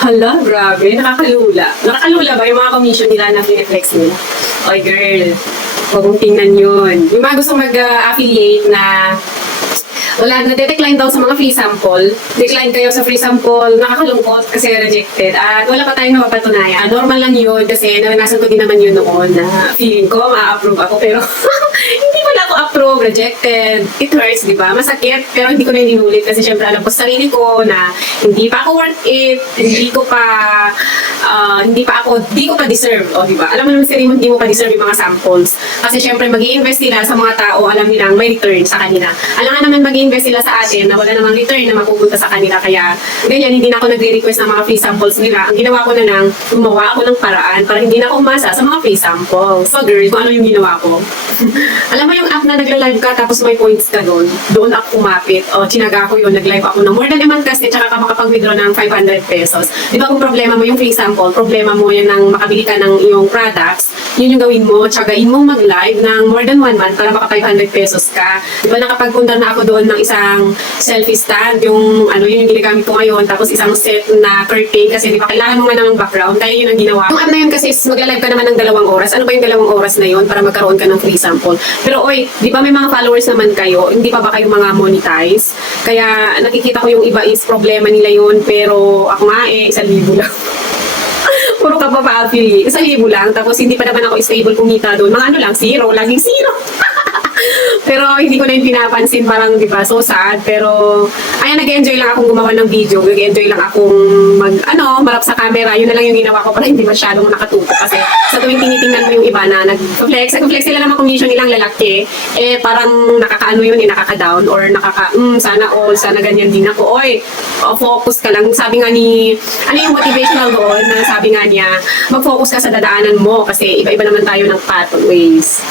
Hala, grabe. Nakakalula. Nakakalula ba yung mga commission nila na pineflex nila? Oy, girl. Huwag mong tingnan yun. Yung mga gusto mag-affiliate na wala, na-decline daw sa mga free sample. Decline kayo sa free sample, nakakalungkot kasi rejected. At wala pa tayong napapatunayan. Normal lang yun kasi naranasan ko din naman yun noon na feeling ko ma-approve ako pero hindi pala ako approve, rejected. It hurts, di ba? Masakit, pero hindi ko na inulit kasi syempre alam ko sa sarili ko na hindi pa ako worth it, hindi ko pa deserve, o di ba? Alam mo naman sarili mo, hindi mo pa deserve yung mga samples. Kasi syempre mag-i-invest nila sa mga tao, alam nilang may return sa kanila. Alam nga naman mag-i-invest sila sa atin na wala namang return na mapupunta sa kanila. Kaya ganyan, hindi na ako nagre-request ng mga free samples nila. Ang ginawa ko na lang, gumawa ako ng paraan para hindi na ako umasa sa mga free samples. So girl, kung ano yung ginawa ko. Alam mo yung app na nagla-live ka tapos may points ka doon ako kumapit. O, chinaga ko yun, nag-live ako ng more than a month kasi tsaka ka makapag-withdraw ng 500 pesos. Di ba kung problema mo yung free sample, problema mo yan ng makabili ka ng iyong products, yun yung gawin mo, tsagain mong mag-live ng more than 1 month para maka 500 pesos ka. Di ba nakapagpunta na ako doon ng isang selfie stand, yung yun yung ginagamit ko ngayon, tapos isang set na curtain kasi di ba kailangan mo nga ng background, kaya yun ang ginawa. Yung app na yun kasi is magla-live ka naman ng 2 oras. Ano ba yung 2 oras na yun para magkaroon ka ng free sample? Pero oy, di ba may mga followers naman kayo, hindi pa ba kayo mga monetize? Kaya nakikita ko yung iba is problema nila yun, pero ako nga 1,000 lang. Puro ka pa pa-affiliate. 1,000 lang, tapos hindi pa naman ako stable kumita doon. Mga lang, zero, laging zero. Pero hindi ko na yung pinapansin, parang di ba, so sad. Pero ayan, nag-enjoy lang akong gumawa ng video, nag-enjoy lang akong marap sa camera. Yun na lang yung ginawa ko para hindi masyadong nakatutok. Kasi sa tuwing tinitingnan mo yung iba na nag-flex sila naman commission nilang lalaki, parang nakakaano yun, nakaka-down or sana ganyan din ako. Oy, focus ka lang. Sabi nga ni, yung motivational doon, na sabi nga niya, mag-focus ka sa dadaanan mo kasi iba-iba naman tayo ng pathways.